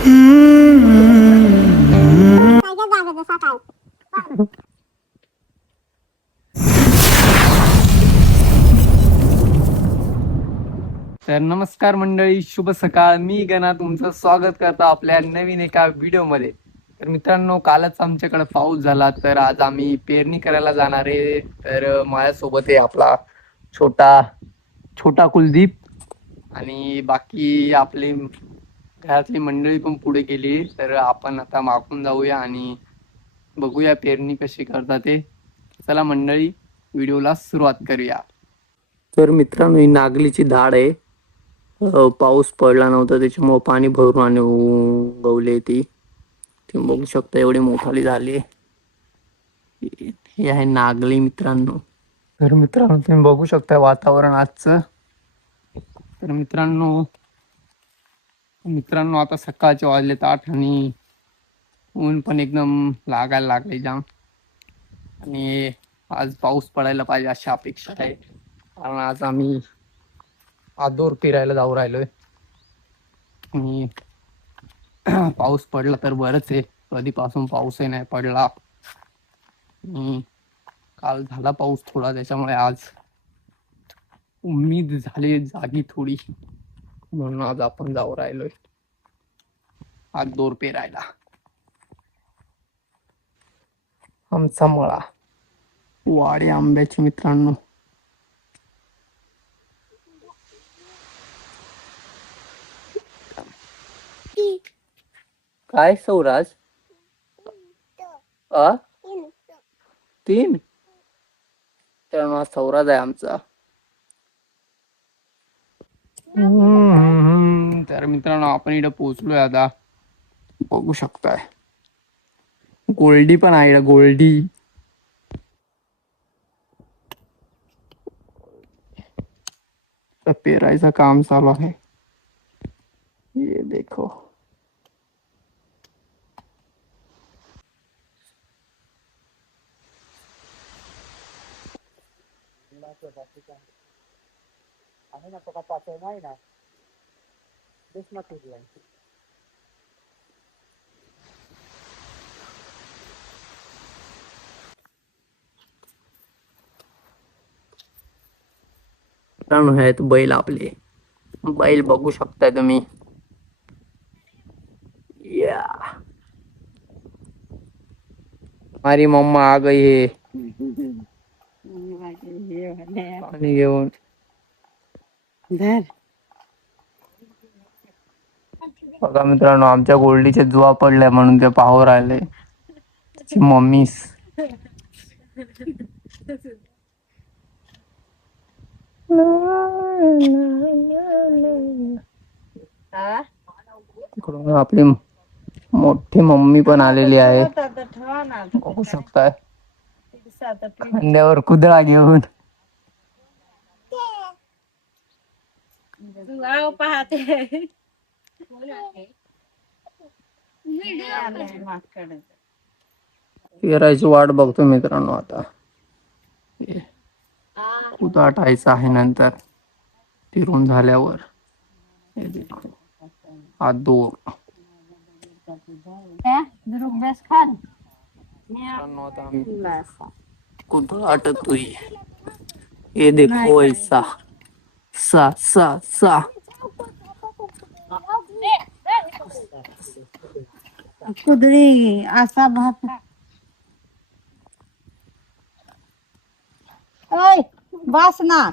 तर नमस्कार मंडळी, शुभ सकाळ. मी गणा तुमचं स्वागत करतो आपल्या नवीन एका व्हिडिओमध्ये. तर मित्रांनो, कालच आमच्याकडे पाऊस झाला, तर आज आम्ही पेरणी करायला जाणार आहे. तर माझ्यासोबत आहे आपला छोटा छोटा कुलदीप आणि बाकी आपली घरातली मंडळी पण पुढे गेली. तर आपण आता मागून जाऊया आणि बघूया पेरणी कशी करतात ते. चला मंडळी, व्हिडिओला सुरुवात करूया. तर मित्रांनो, ही नागलीची झाड आहे. पाऊस पडला नव्हता त्याच्यामुळे पाणी भरून आणि उगवले ती. तुम्ही बघू शकता एवढी मोठाली झाली. हे आहे नागली मित्रांनो. तर मित्रांनो, तुम्ही बघू शकता वातावरण आजचं. तर मित्रांनो मित्रांनो आता सकाळचे वाजलेत 8 आणि ऊन पण एकदम लागायला लागले जाम. आणि आज पाऊस पडायला पाहिजे अशी अपेक्षा आहे, कारण आज आम्ही आदोर फिरायला जाऊ राहिलोय. आणि पाऊस पडला तर बरंच आहे. कधीपासून पाऊसही नाही पडला. आणि काल झाला पाऊस थोडा, त्याच्यामुळे आज उम्मीद झाली जागी थोडी, म्हणून आज आपण जाऊ राहिलोय आज दोर पेरायला. आमचा मळा वाडे आंब्याचे मित्रांनो. काय सौराज? आ 3 तर सौराज आहे आमचा. तर मित्रांनो, आपण इकडे पोहोचलोय आता. बघू शकताय गोल्डी पण आहे. गोल्डी पेरायचं काम चालू आहे. ये देखो. आहेत बैल आपले. बैल बघू शकताय तुम्ही. या हमारी मम्मा आ गई है पाणी घेऊन. बघा मित्रांनो, आमच्या गोल्डीचे जुवा पडले म्हणून ते पाहू राहिले. त्याची मम्मीस तिकडून आपली मोठी मम्मी पण आलेली आहे. बघू शकताय खांद्यावर कुदळा घेऊन. पाहते पेरायची वाट बघतो मित्रांनो. आता उदाटायचं आहे नंतर फिरून झाल्यावर. हा दोर कुदाटतोय. ये देखो ऐसा सा सा सा. कुदळी असा भात. ओय बस ना,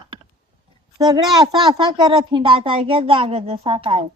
सगळे असा असा करत हिंडायचा आहे जाग जसा काय.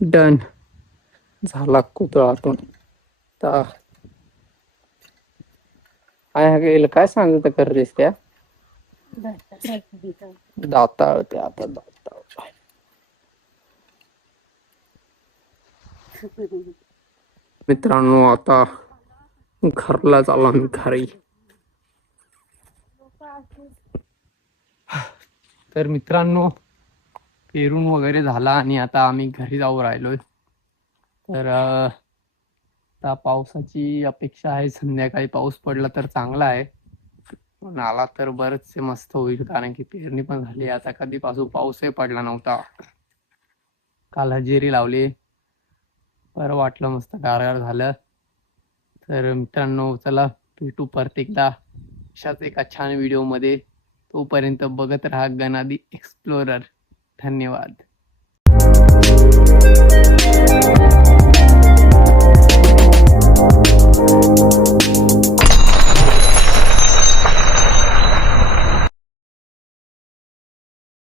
डन झाला कुतळातून. आता काय सांगत करतेस त्या दाताळ ते आता दाताळ. मित्रांनो आता घरला चाललो आम्ही घरी. तर मित्रांनो पेरून वगैरे झाला आणि आता आम्ही घरी जाऊ राहिलोय. तर आता पावसाची अपेक्षा आहे, संध्याकाळी पाऊस पडला तर चांगला आहे, पण आला तर बरंचसे मस्त होईल, कारण की पेरणी पण झाली. आता कधीपासून पाऊसही पडला नव्हता. काल हजेरी लावली, बरं वाटलं, मस्त गारगार झालं. तर मित्रांनो चला भेटू परत एकदा अशाच एका छान व्हिडिओमध्ये. तोपर्यंत बघत राहा गनादी एक्सप्लोरर. धन्यवाद.